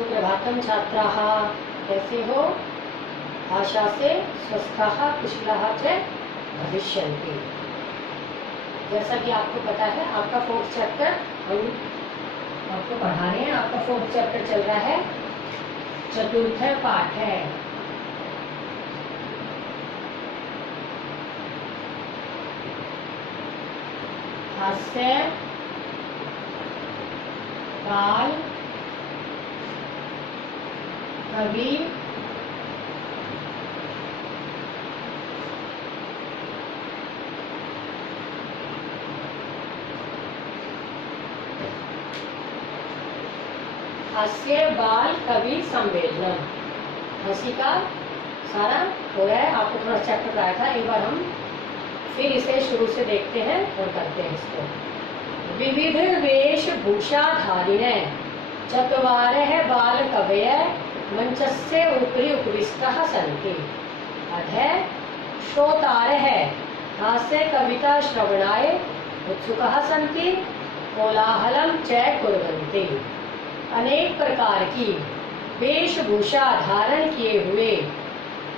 सुप्रभातं छात्राः, कैसे हो? आशा से स्वस्थाः कुशलाः च भविष्यन्ति। जैसा कि आपको पता है, आपका 4th चैप्टर हम आपको पढ़ा रहे हैं। आपका 4th चैप्टर चल रहा है, 4th पाठ है। हास्य काल कवि हास्य बाल कवि सम्मेलन। हंसी का सारा हो रहा है। आपको थोड़ा चैप्टर कराया था, एक बार हम फिर इसे शुरू से देखते हैं और करते हैं इसको। विविध वेशभूषाधारिणे चत्वारः बालकवयः मंचस्य उपरि उपविष्टाः सन्ति। अतः श्रोतारः हास्य कविता श्रवणाय उत्सुकाः सन्ति, कोलाहलं च कुर्वन्ति। अनेक प्रकार की वेशभूषा धारण किए हुए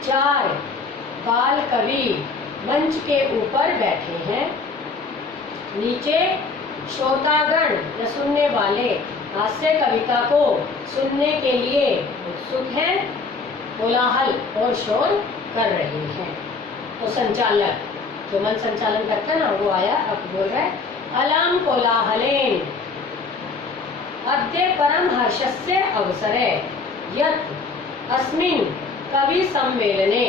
4 बाल कवि मंच के ऊपर बैठे हैं। नीचे श्रोतागण या सुनने वाले हास्य कविता को सुनने के लिए उत्सुक हैं, कोलाहल और शोर कर रहे हैं। तो संचालक जो मन संचालन करता है ना, वो आया, अब बोल रहा है अलम कोलाहलेन अद्य परम हर्षस्य अवसरे यत् अस्मिन् कवि सम्मेलने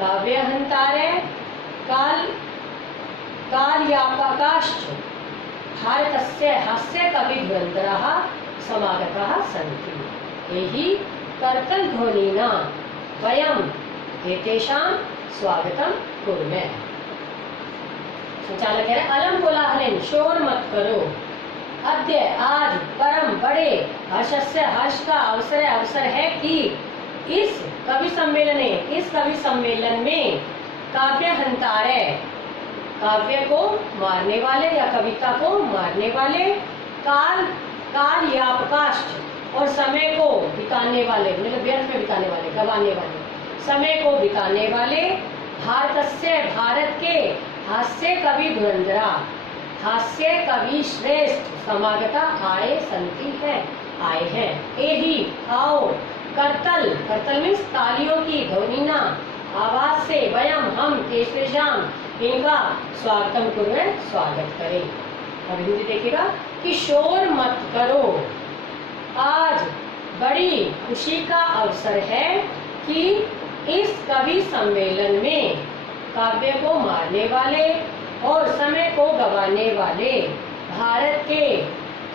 काव्यहंतारे कालयापकाश्च भारतस्य हास्य कवि धुरंधराः समागताः सन्ति। एहि कर्तनध्वनिना वयम् एतेषां स्वागतं कुर्मः। संचालक है अलम कोलाहलेन, शोर मत करो, अद्य आज परम बड़े हर्षस्य हर्ष का अवसर है कि इस कवि सम्मेलन में काव्यहंतारे काव्य को मारने वाले या कविता को मारने वाले, कालयापकाश्च और समय को बिताने वाले, मतलब व्यर्थ में बिताने वाले, गवाने वाले, समय को बिताने वाले भारतस्य भारत के हास्य कवि धुरंधरा, हास्य कवि श्रेष्ठ समागता आए संति है, आए हैं। एही आओ करतल मीन्स तालियों की ध्वनिना आवाज से वयम हम तेषाम इनका स्वागतम कुर्वे स्वागत करें। अब हिंदी देखिएगा कि शोर मत करो, आज बड़ी खुशी का अवसर है कि इस कवि सम्मेलन में काव्य को मारने वाले और समय को गंवाने वाले भारत के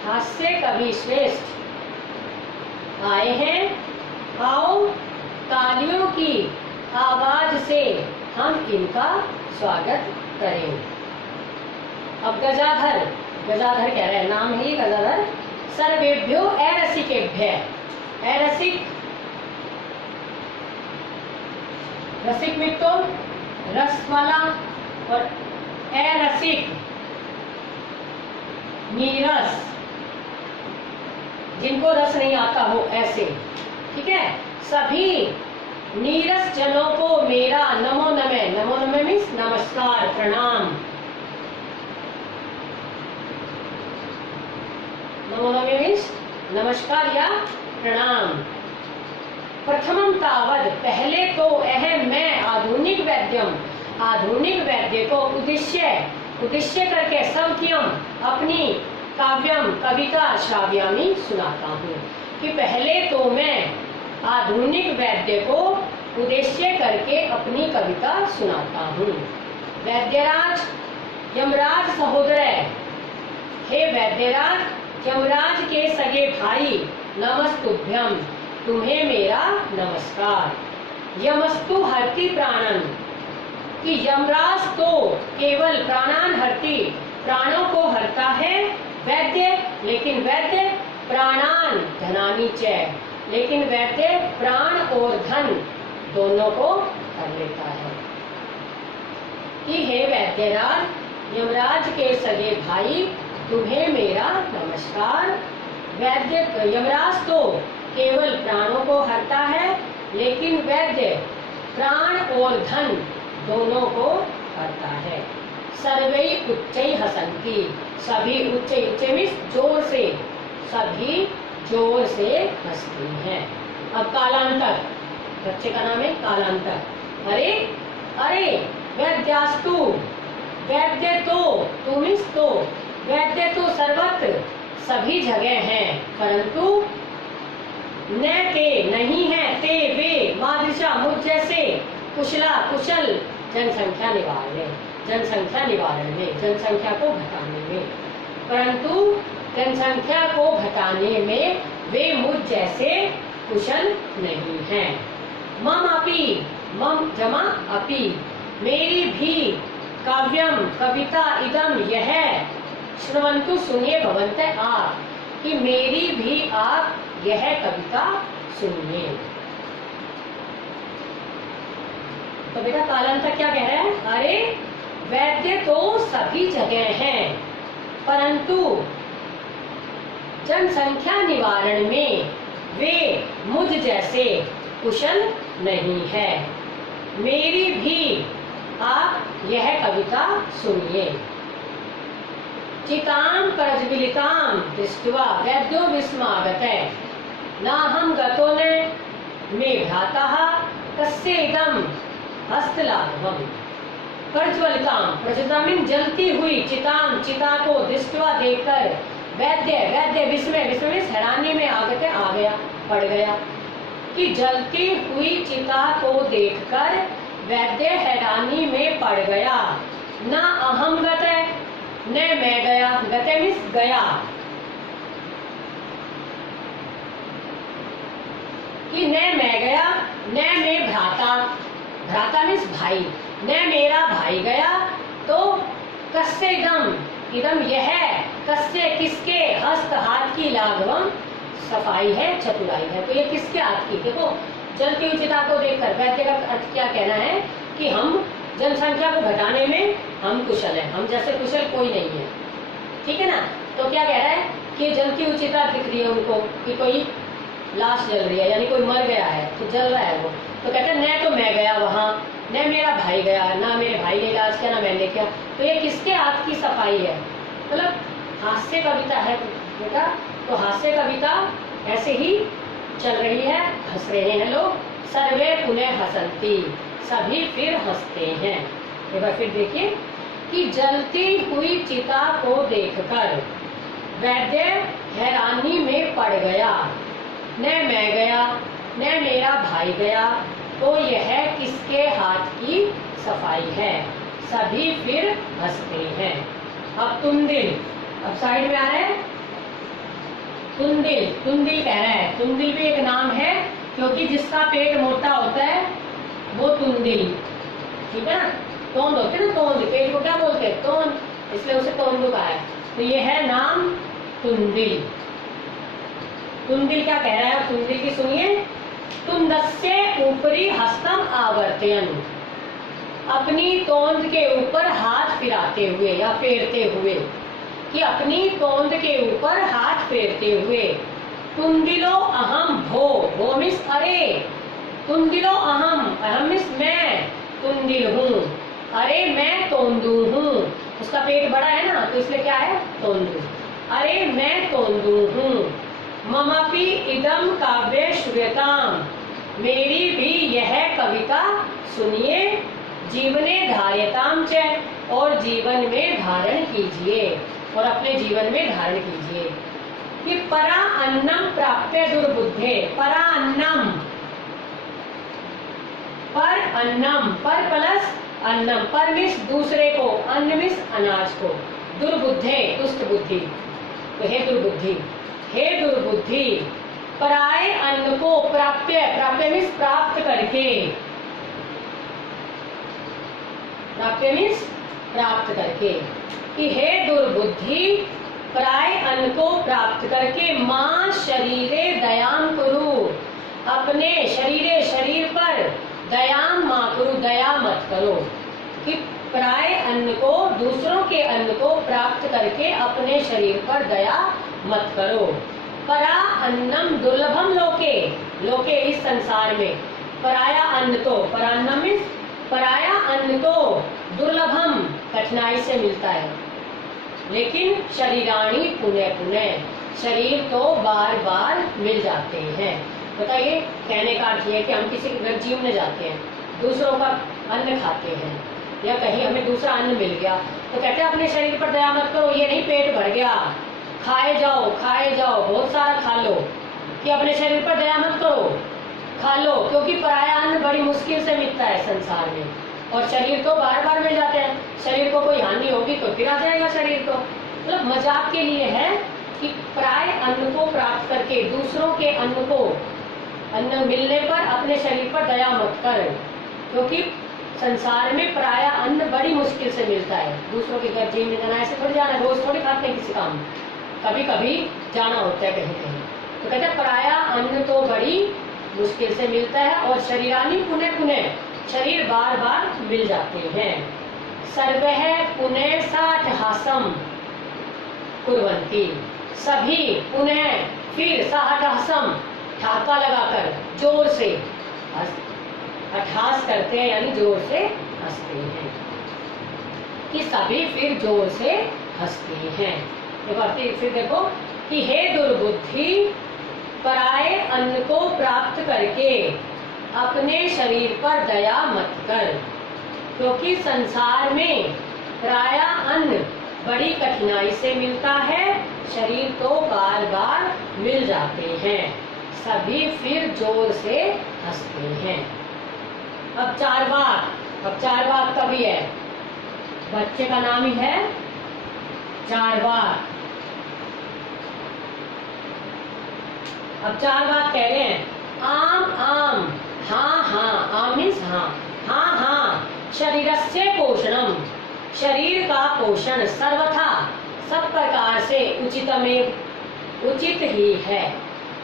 हास्य कवि श्रेष्ठ आए हैं। आओ तालियों की आवाज से हम इनका स्वागत करें। अब गजाधर कह रहे हैं, नाम है ये गजाधर। सर्वेभ्यो अरसिकेभ्य, अरसिक रसिक में तो रस वाला और अरसिक नीरस, जिनको रस नहीं आता हो ऐसे, ठीक है। सभी नीरस जनों को मेरा नमो नमः, नमो नमः मीन्स नमस्कार, प्रणाम। नमो नमः मीन्स नमस्कार या प्रणाम। प्रथमम तावद, पहले तो अहम मैं आधुनिक वैद्य को उद्देश्य करके सवक्यम अपनी काव्यम कविता श्राव्यामी सुनाता हूँ। कि पहले तो मैं आधुनिक वैद्य को उद्देश्य करके अपनी कविता सुनाता हूँ। वैद्यराज यमराज सहोदर, हे वैद्यराज यमराज के सगे भाई, नमस्तुभ्यम, तुम्हें मेरा नमस्कार। यमस्तु हरति प्राणन, कि यमराज तो केवल प्राणान हरति, प्राणों को हरता है। वैद्य, लेकिन वैद्य प्राणान धनानि च, लेकिन वैद्य प्राण और धन दोनों को हर लेता है। कि हे वैद्यराज यमराज के सगे भाई, तुम्हें मेरा नमस्कार। वैद्य यमराज तो केवल प्राणों को हरता है, लेकिन वैद्य प्राण और धन दोनों को हरता है। सर्वै उच्चै हसन्ति, सभी उच्चै, उच्चै मीन्स जोर से, सभी जोर से हंसती हैं। अब कालांतर, बच्चे का नाम है कालांतर। अरे अरे वैद्यास्तु, वैद्य तो मीन्स तो, वैद्य तो सर्वत्र सभी जगह हैं, परंतु न ते नहीं है, ते वे मादृशा मुझ जैसे कुशला कुशल जनसंख्या निवारण में, जनसंख्या को घटाने में, परंतु जनसंख्या को घटाने में वे मुझ जैसे कुशल नहीं हैं। मम अपि, मम जमा अपि, मेरी भी काव्यम कविता इदम यह, श्रवन्तु सुनिए भवन्तः आप, कि मेरी भी आप यह कविता सुनिए। तो बेटा कालांतर क्या कह रहा है? अरे वैद्य तो सभी जगह हैं, परंतु जनसंख्या निवारण में वे मुझ जैसे कुशल नहीं है। मेरी भी आप यह कविता सुनिए। चितां प्रज्वलितां दृष्ट्वा वैद्यो विस्मागतः, नाहं गतो न मे भ्रातः कस्य इदं हस्तलाघवम्। प्रज्वलितां, प्रज्वलिता मीन जलती हुई, चितां चिता को, दृष्ट्वा देखकर, वैद्य वैद्य विस्मय, विस्मय हैरानी में आगते आ गया, पड़ गया, कि जलती हुई चिता को देखकर वैद्य हैरानी में पड़ गया। ना अहम गते, न मैं गया, गते मीन्स गया, कि न मैं गया, न मैं भ्राता, भ्राता मीन्स भाई, न मेरा भाई गया, तो कस्य इदम, इदम यह, कस्य किसके, हस्त हाथ की, लाघवम सफाई है, चतुराई है। तो ये किसके हाथ की? देखो जलती हुई चिता को देखकर वैद्य का अर्थ क्या कहना है कि हम जनसंख्या को घटाने में हम कुशल हैं, हम जैसे कुशल कोई नहीं है, ठीक है ना। तो क्या कह रहा है कि जलती हुई चिता दिख रही है उनको, कि कोई लाश जल रही है, यानी कोई मर गया है तो जल रहा है वो, तो कहते हैं न तो मैं गया वहां, न मेरा भाई गया, ना मेरे भाई ने इलाज किया, ना मैंने किया। तो ये किसके हाथ की सफाई है? मतलब हास्य कविता है बेटा, तो हास्य कविता ऐसे ही चल रही है, हंस रहे हैं लोग। सर्वे पुनः हसन्ति, सभी फिर हंसते हैं। एक बार फिर देखिए कि जलती हुई चिता को देखकर वैद्य हैरानी में पड़ गया, न मैं गया, न मेरा भाई गया, तो यह किसके हाथ की सफाई है? सभी फिर हंसते हैं। अब तुंदिल, अब साइड में आ रहा है तुंदिल, तुंदिल कह रहा है, तुंदिल भी एक नाम है, क्योंकि जिसका पेट मोटा होता है वो तुंदिल, ठीक है ना। तोंद होते हैं ना, तोंद, पेट को क्या बोलते हैं? तोंद, इसलिए उसे तोंद कहा है। तो ये है नाम तुंदिल। तुंदिल क्या कह रहा है? तुंदिल की सुनिए। तुंदस्य ऊपरी हस्तम आवर्तयन, अपनी तोंद के ऊपर हाथ फिराते हुए या फेरते हुए, कि अपनी तोंद के ऊपर हाथ फेरते हुए, तुंदिलो अहम भो, भो मिस अरे, तुंदिलो अहम, अहम मिस मैं, तुंदिल हूँ, अरे मैं तोंदू हूँ, उसका पेट बड़ा है ना तो इसलिए क्या है? तोंदू, अरे मैं तोंदू हूँ। ममपि इदम काव्य श्रूयताम, मेरी भी यह कविता सुनिए। जीवने धार्यताम च, और जीवन में धारण कीजिए, और अपने जीवन में धारण कीजिए। कि परा अन्नम प्राप्य दुर्बुद्धे, परा अन्नम, पर अन्नम, पर प्लस अन्नम, पर मिस दूसरे को, अन्न मिस अनाज को, दुर्बुद्धे दुष्ट बुद्धि, तो हे दुर्बुद्धि, हे दुर्बुद्धि, पराये अन्न को प्राप्य, प्राप्य मिस प्राप्त करके, प्राप्य मिस प्राप्त करके, कि हे दुर्बुद्धि, पराये अन्न को प्राप्त करके, मां शरीरे दयाम कुरु, अपने शरीरे, शरीर पर, दयाम मां कुरु, दया मत करो। कि पराये अन्न को, दूसरों के अन्न को प्राप्त करके अपने शरीर पर दया मत करो। परा अन्नम दुर्लभम लोके, लोके इस संसार में, पराया अन्न तो, परान्नम मीन्स पराया अन्न तो दुर्लभम कठिनाई से मिलता है, लेकिन शरीराणी पुनः पुनः, शरीर तो बार बार मिल जाते हैं। बताइए, कहने का अर्थ है कि हम किसी के घर जीवने जाते हैं, दूसरों का अन्न खाते हैं, या कहीं हमें दूसरा अन्न मिल गया तो कहते हैं अपने शरीर पर दया मत करो, ये नहीं पेट भर गया, खाए जाओ बहुत सारा खा लो, कि अपने शरीर पर दया मत करो, खा लो, क्योंकि पराया अन्न बड़ी मुश्किल से मिलता है संसार में, और शरीर तो बार बार मिल जाते हैं। शरीर को कोई हानि होगी तो फिर आ जाएगा शरीर को। मतलब मजाक के लिए है कि पराय अन्न को प्राप्त करके दूसरों के अन्न मिलने पर अपने शरीर पर दया मत कर, क्योंकि संसार में पराया अन्न बड़ी मुश्किल से मिलता है। दूसरों के घर जीवने जाना, ऐसे थोड़ी जाना, रोज थोड़ी खाते हैं किसी काम, कभी कभी जाना होता है कहीं कहीं। तो कहते हैं पराया अन्न तो बड़ी मुश्किल से मिलता है, और शरीरानी पुनः पुनः, शरीर बार बार मिल जाते हैं। सर्वः पुनः साठहासम कुर्वन्ति, सभी पुनः फिर साठहासम, ठाका लगाकर जोर से अट्ठास करते हैं, यानी जोर से हंसते हैं, कि सभी फिर जोर से हंसते हैं। एक बार फिर देखो कि हे दुर्बुद्धि, पराये अन्न को प्राप्त करके अपने शरीर पर दया मत कर, क्योंकि संसार में पराया अन्न बड़ी कठिनाई से मिलता है, शरीर तो बार बार मिल जाते हैं, सभी फिर जोर से हंसते हैं। अब चारवाक कवि है, बच्चे का नाम ही है चारवाक। अब चारवाक कह रहे हैं, आम आम हाँ हाँ, आम मीन्स हाँ, हाँ हाँ, शरीरस्य पोषणम, शरीर का पोषण सर्वथा सब प्रकार से उचित ही है,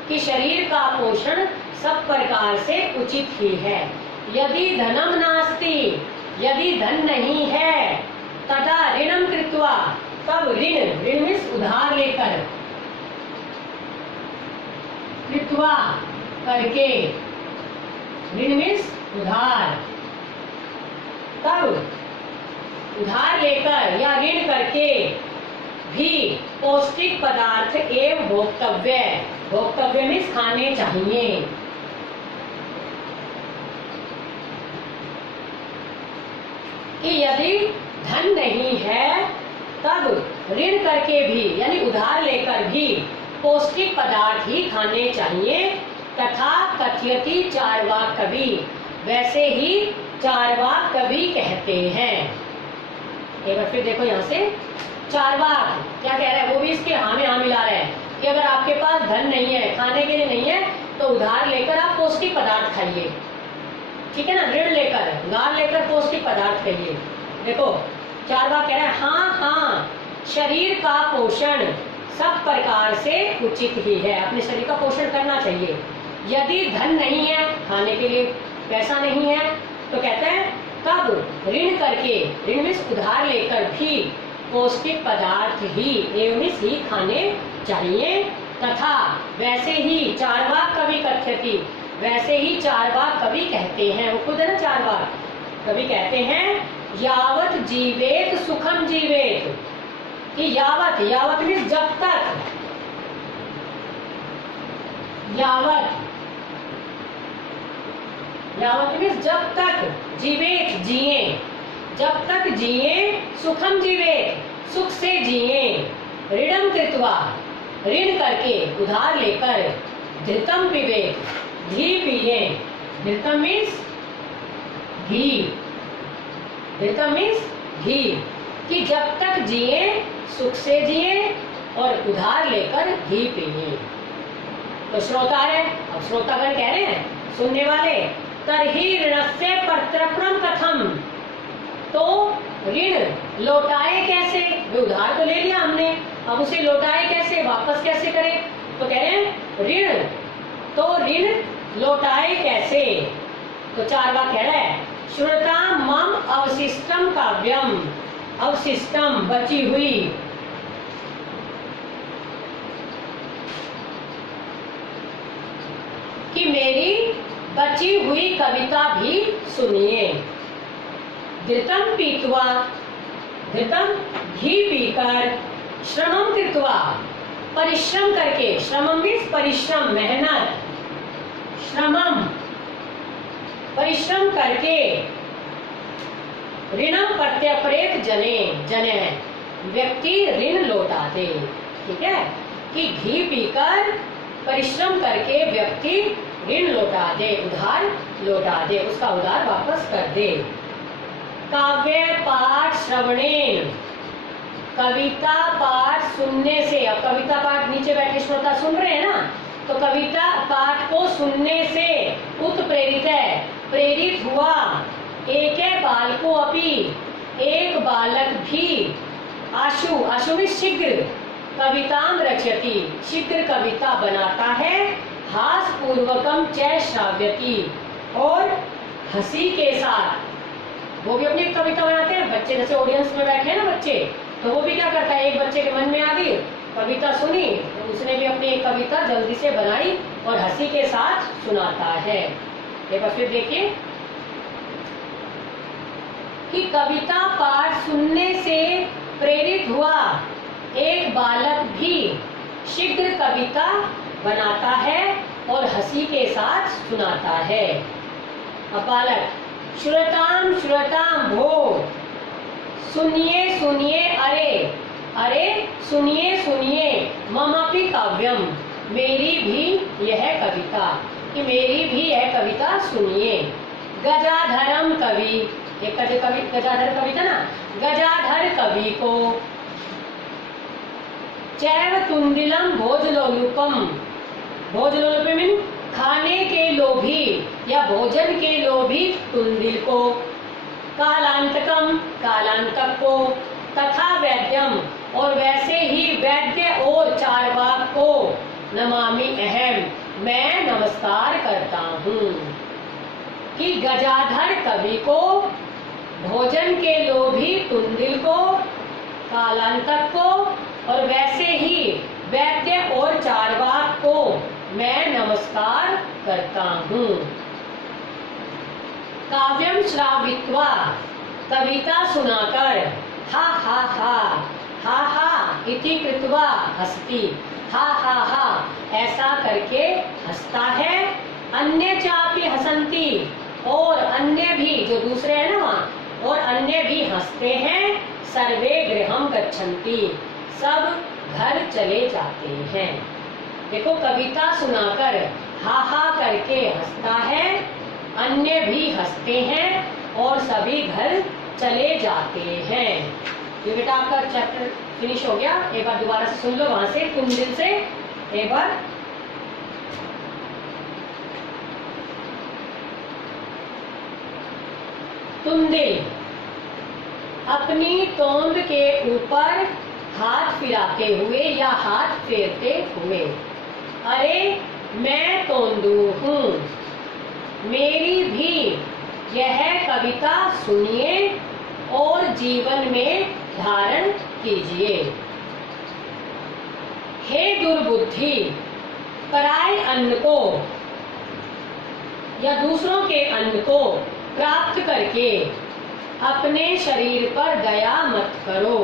कि शरीर का पोषण सब प्रकार से उचित ही है। यदि धनम नास्ति, यदि धन नहीं है, तदा ऋणम कृत्वा, तब ऋण मीन्स उधार लेकर, कृत्वा करके, ऋण मीन्स उधार, तब उधार लेकर या ऋण करके भी पौष्टिक पदार्थ एवं भोक्तव्य मीन्स खाने चाहिए। कि यदि धन नहीं है तब ऋण करके भी, यानी उधार लेकर भी पौष्टिक पदार्थ ही खाने चाहिए। तथा कथयति चारवाक कवि, वैसे ही चारवाक कवि कहते हैं। एक बार फिर देखो यहाँ से, चारवाक क्या कह रहा है, वो भी इसके हाँ में हाँ मिला रहा है कि अगर आपके पास धन नहीं है, खाने के लिए नहीं है, तो उधार लेकर आप पौष्टिक पदार्थ खाइए, ठीक है ना, ऋण लेकर, उधार लेकर पौष्टिक पदार्थ खाइए। देखो चारवाक कह रहा है, हाँ हाँ, शरीर का पोषण सब प्रकार से उचित ही है, अपने शरीर का पोषण करना चाहिए। यदि धन नहीं है, खाने के लिए पैसा नहीं है, तो कहते हैं तब ऋण करके, ऋण मीन्स उधार लेकर भी पौष्टिक पदार्थ ही एवं ही खाने चाहिए। तथा वैसे ही चारवाक कवि कथयति, वैसे ही चारवाक कवि कहते हैं, वो खुद है ना चारवाक कवि कहते हैं, यावत जीवेत सुखम जीवेत, कि यावत मीन्स जब तक, यावत मीन्स जब तक, जीवेत जिए, जब तक जिए, सुखम जीवेत सुख से जिए, ऋणम कृत्वा ऋण करके उधार लेकर, धृतम पिबेत घी पिए, धृतम मीन्स घी, धृतम मीन्स घी, कि जब तक जिए सुख से जिए और उधार लेकर घी पिए। तो श्रोता है, अब श्रोतागण कह रहे हैं, सुनने वाले, तरही ऋणस्य प्रत्यर्पणम कथम, तो ऋण लौटाए कैसे, उधार तो ले लिया हमने, अब उसे लौटाए कैसे, वापस कैसे करें, तो कह रहे हैं ऋण लौटाए कैसे। तो चारवाक कह रहा है, श्रुता मम अवशिष्टम काव्यम, अवशिष्टम बची हुई, बची हुई कविता भी सुनिए। घृतं पीत्वा, घृतं घी पीकर, श्रमं कृत्वा, परिश्रम करके, श्रमम मीन्स परिश्रम, मेहनत, श्रमम परिश्रम करके, ऋणम प्रत्यपरेत जने, जने व्यक्ति ऋण लौटा दे। ठीक है, कि घी पीकर परिश्रम करके व्यक्ति ऋण लौटा दे, उधार लौटा दे, उसका उधार वापस कर दे। काव्य पाठ श्रवणेन, कविता पाठ सुनने से, अब कविता पाठ नीचे बैठे श्रोता सुन रहे हैं ना, तो कविता पाठ को सुनने से उत्प्रेरित है, प्रेरित हुआ। एक बालको अपि, एक बालक भी, आशु, आशु में शीघ्र, कवितां रचयति, शीघ्र कविता बनाता है, हास पूर्वकम च श्राव्यति, और हंसी के साथ, वो भी अपनी कविता बनाते हैं। बच्चे जैसे ऑडियंस में बैठे हैं ना बच्चे, तो वो भी क्या करता है, एक बच्चे के मन में आ गई कविता सुनी, तो उसने भी अपनी एक कविता जल्दी से बनाई और हंसी के साथ सुनाता है। एक बार फिर देखिए कि कविता पाठ सुनने से प्रेरित हुआ एक बालक भी शीघ्र कविता बनाता है और हंसी के साथ सुनाता है। अब बालक, श्रुताम श्रुताम भो, सुनिए सुनिए, अरे अरे सुनिए सुनिए, ममपि काव्यम, मेरी भी यह कविता, कि मेरी भी यह कविता सुनिए। गजाधरम कवि, एक कवि गजाधर कवि था ना, गजाधर कवि को, चैव तुंदिलम भोजलोलुपम, भोजलोलुपम मीन खाने के लोभी या भोजन के लोभी तुंदिल को, कालांतकम, कालांतक को, तथा वैद्यम, और वैसे ही वैद्य और चार्वाक को, नमामि अहम, मैं नमस्कार करता हूँ। कि गजाधर कवि को, भोजन के लोभी तुंदिल को, कालांतक को, और वैसे ही वैद्य और चार्वाक को मैं नमस्कार करता हूँ। काव्यम श्रावित्वा, कविता सुनाकर, हा हा हा, हा हा इति कृत्वा हस्ती, हा हा हा ऐसा करके हंसता है। अन्य चापि हसंती, और अन्य भी, जो दूसरे हैं ना वहाँ, और अन्य भी हंसते हैं। सर्वे गृहम गच्छन्ति, सब घर चले जाते हैं। देखो, कविता सुनाकर हा हा करके हंसता है, अन्य भी हंसते हैं और सभी घर चले जाते हैं। ये बेटा आपका चैप्टर फिनिश हो गया। एक बार दोबारा से सुन लो, वहां से कुंदिल से एक बार। तुंदिल अपनी तोंद के ऊपर हाथ फिराते हुए या हाथ फेरते हुए, अरे मैं तोंदू हूँ, मेरी भी यह कविता सुनिए और जीवन में धारण कीजिए। हे दुर्बुद्धि, पराये अन्न को या दूसरों के अन्न को प्राप्त करके अपने शरीर पर दया मत करो,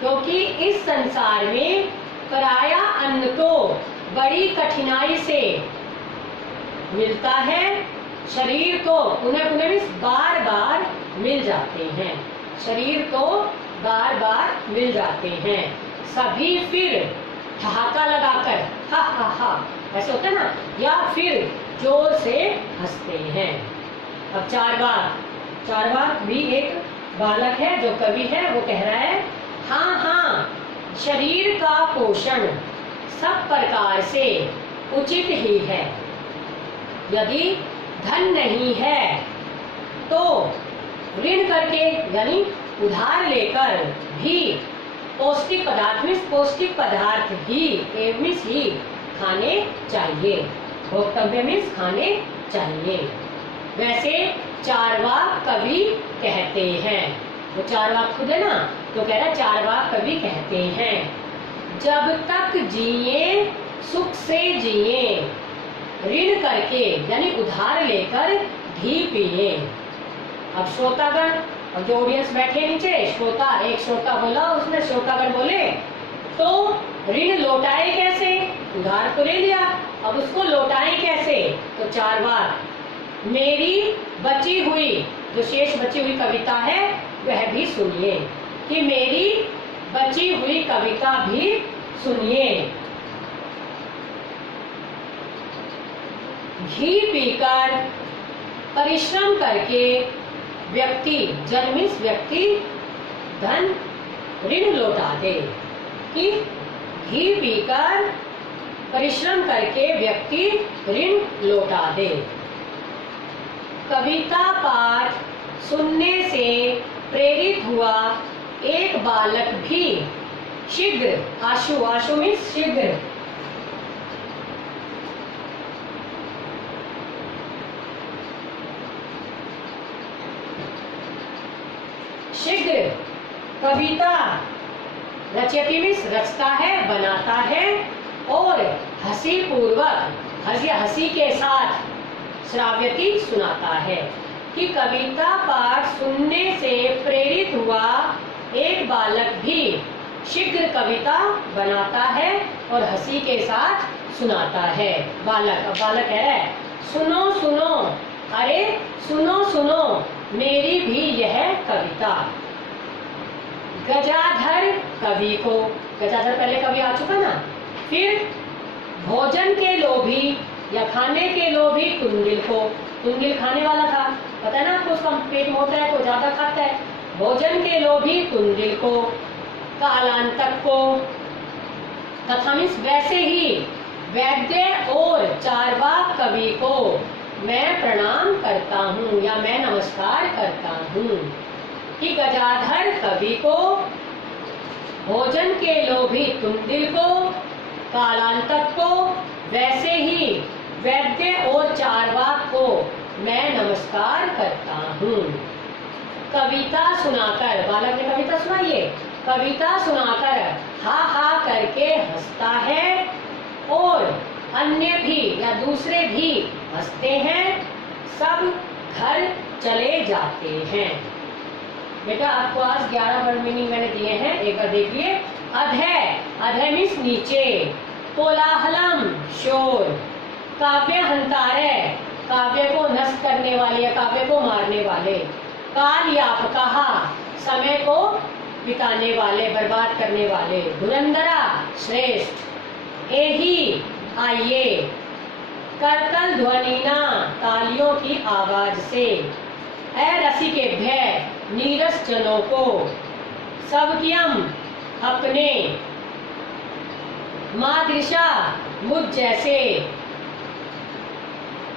क्योंकि इस संसार में पराया अन्न तो बड़ी कठिनाई से मिलता है, शरीर तो पुनः पुनः बार बार मिल जाते हैं, शरीर तो बार बार मिल जाते हैं। सभी फिर ठहाका लगाकर हा हा हा ऐसे होता है ना, या फिर जोर से हंसते हैं। अब चारवाक भी एक बालक है जो कवि है, वो कह रहा है, हाँ हाँ शरीर का पोषण सब प्रकार से उचित ही है। यदि धन नहीं है तो ऋण करके यानी उधार लेकर भी पौष्टिक पदार्थ ही खाने चाहिए। भोक्तव्य मीन्स खाने चाहिए। वैसे चारवाक कवि कहते हैं, वो चारवाक खुद है ना, तो कह रहा चारवाक कवि कहते हैं, जब तक जिए सुख से जिए, ऋण करके यानी उधार लेकर घी पिए। अब श्रोतागण, अब जो ऑडियंस बैठे नीचे, श्रोता, एक श्रोता बोला, उसने श्रोतागण बोले तो ऋण लौटाए कैसे? उधार तो ले लिया, अब उसको लौटाए कैसे? तो 4 बार मेरी बची हुई, जो शेष बची हुई कविता है वह भी सुनिए, कि मेरी बची हुई कविता भी सुनिए। घी पीकर परिश्रम करके व्यक्ति, जन मीन्स व्यक्ति, धन ऋण लौटा दे। कि घी पीकर परिश्रम करके व्यक्ति ऋण लौटा दे। कविता पाठ सुनने से प्रेरित हुआ एक बालक भी शीघ्र, आशु, आशु मीन्स शीघ्र, शीघ्र कविता रचयति मीन्स रचता है, बनाता है, और हंसी पूर्वक, हंसी के साथ श्राव्यति सुनाता है। कि कविता पाठ सुनने से प्रेरित हुआ एक बालक भी शीघ्र कविता बनाता है और हंसी के साथ सुनाता है। बालक, अब बालक है, सुनो सुनो, अरे सुनो सुनो मेरी भी यह कविता। गजाधर कवि को, गजाधर पहले कवि आ चुका ना। फिर भोजन के लोभी या खाने के लोभी तुंदिल को, तुंदिल खाने वाला था, पता है ना आपको, उसका पेट मोटा है तो ज्यादा खाता है। भोजन के लोभी तुंदिल को, कालांतक को, तथा मीन्स वैसे ही वैद्य और चार्वाक कवि को मैं प्रणाम करता हूँ या मैं नमस्कार करता हूँ। कि गजाधर कवि को, भोजन के लोभी तुंदिल को, कालांतक को, वैसे ही वैद्य और चार्वाक को मैं नमस्कार करता हूँ। कविता सुनाकर, बालक ने कविता सुनाई है, कविता सुनाकर हा हा करके हंसता है और अन्य भी या दूसरे भी हंसते हैं, सब घर चले जाते हैं। बेटा आपको आज 11 वर्ड मीनिंग मैंने दिए हैं, एक बार देखिए। अधय, अधय मीन्स नीचे, कोलाहलम शोर, काव्य हंतारे, काव्य को नष्ट करने वाले या काव्य को मारने वाले, काल यापकहा, समय को बिताने वाले, बर्बाद करने वाले, धुरंधरा श्रेष्ठ, एही आइए, करतल ध्वनिना तालियों की आवाज से, ऐ रसिकेभ्य नीरस जनों को, सबकियम अपने, मादृशा मुझ जैसे,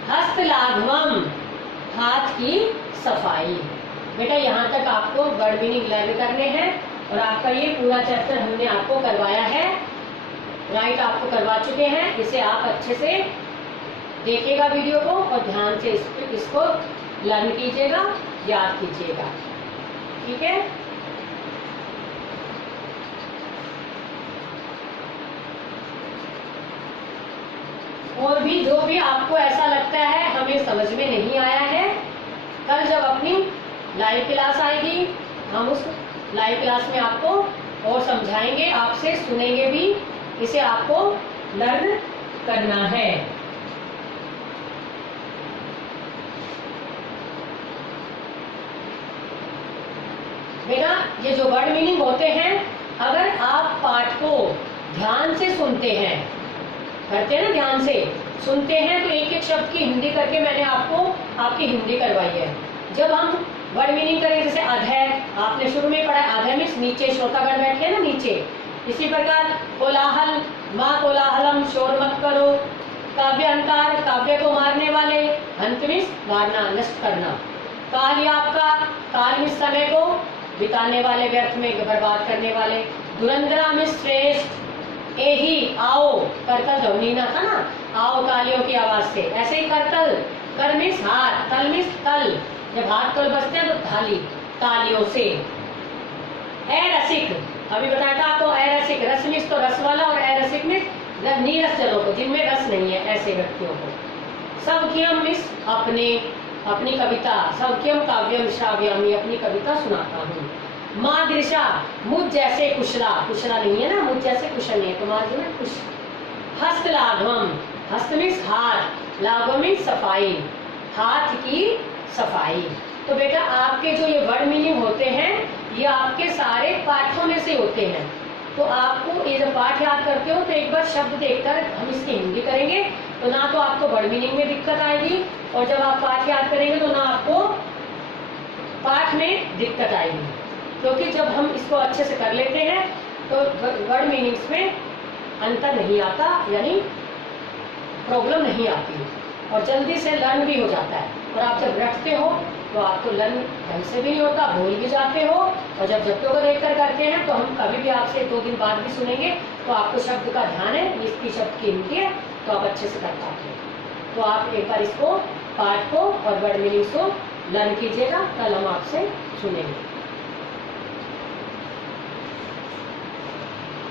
हस्तलाघवम हाथ की सफाई। बेटा यहाँ तक आपको वर्ड मीनिंग लर्न करने हैं और आपका ये पूरा चैप्टर हमने आपको करवाया है, राइट आपको करवा चुके हैं। इसे आप अच्छे से देखिएगा वीडियो को और ध्यान से इसको लर्न कीजिएगा, याद कीजिएगा, ठीक है। और भी जो भी आपको ऐसा लगता है हमें समझ में नहीं आया है, कल जब अपनी लाइव क्लास आएगी हम उस लाइव क्लास में आपको और समझाएंगे, आपसे सुनेंगे भी, इसे आपको लर्न करना है। बेटा ये जो वर्ड मीनिंग होते हैं, अगर आप पाठ को ध्यान से सुनते हैं, करते हैं ना, ध्यान से सुनते हैं, तो एक एक शब्द की हिंदी करके मैंने आपको आपकी हिंदी करवाई है। जब हम वर्ड मीनिंग करें, जैसे अधय आपने शुरू में पढ़ा, अधय मीन्स नीचे, श्रोतागण बैठे हैं ना नीचे। इसी प्रकार कोलाहल, माँ कोलाहलम शोर मत करो, काव्य अंकार काव्य को मारने वाले, हंत मीन्स मारना, नष्ट करना, काल आपका, काल मीन्स समय को बिताने वाले, व्यर्थ में बर्बाद करने वाले, धुरंधरा मीन्स श्रेष्ठ, एही आओ, करतल ध्वनिना था ना, आओ तालियों की आवाज से, ऐसे ही करतल, कर मीन्स हाथ, तल मीन्स तल, जब हाथ तल बजते हैं तो थाली, तालियों से। ए रसिक, अभी बताया था आपको, ए रसिक, रस मीन्स तो रस वाला, और ए रसिक मीन्स नीरस जनों को, जिनमें रस नहीं है, ऐसे व्यक्तियों को। सवक्यम मिस अपने, अपनी कविता, सवक्यम काव्यम श्राव्यामी, अपनी कविता सुनाता हूँ। मादृशा मुझ जैसे कुशला, कुशला नहीं है ना, मुझ जैसे कुशल नहीं है, तो माद में कुश। हस्त लाघवम, हस्त मीन्स हाथ, लाघव मीन्स सफाई, हाथ की सफाई। तो बेटा आपके जो ये वर्ड मीनिंग होते हैं ये आपके सारे पाठों में से होते हैं। तो आपको ये जब पाठ याद करते हो तो एक बार शब्द देखकर हम इसकी हिंदी करेंगे, तो ना तो आपको वर्ड मीनिंग में दिक्कत आएगी, और जब आप पाठ याद करेंगे तो ना आपको पाठ में दिक्कत आएगी। क्योंकि जब हम इसको अच्छे से कर लेते हैं तो वर्ड मीनिंग्स में अंतर नहीं आता, यानी प्रॉब्लम नहीं आती, और जल्दी से लर्न भी हो जाता है। और आप जब रटते हो तो आपको लर्न ढंग से भी नहीं होता, भूल भी जाते हो। और जब जब को देख कर करते हैं तो हम कभी भी आपसे 2 दिन बाद भी सुनेंगे तो आपको शब्द का ध्यान है, इसकी शब्द की हिंदी है, तो आप अच्छे से कर पाते हैं। तो आप एक बार इसको, पाठ को और वर्ड मीनिंग्स को लर्न कीजिएगा, कल हम आपसे सुनेंगे।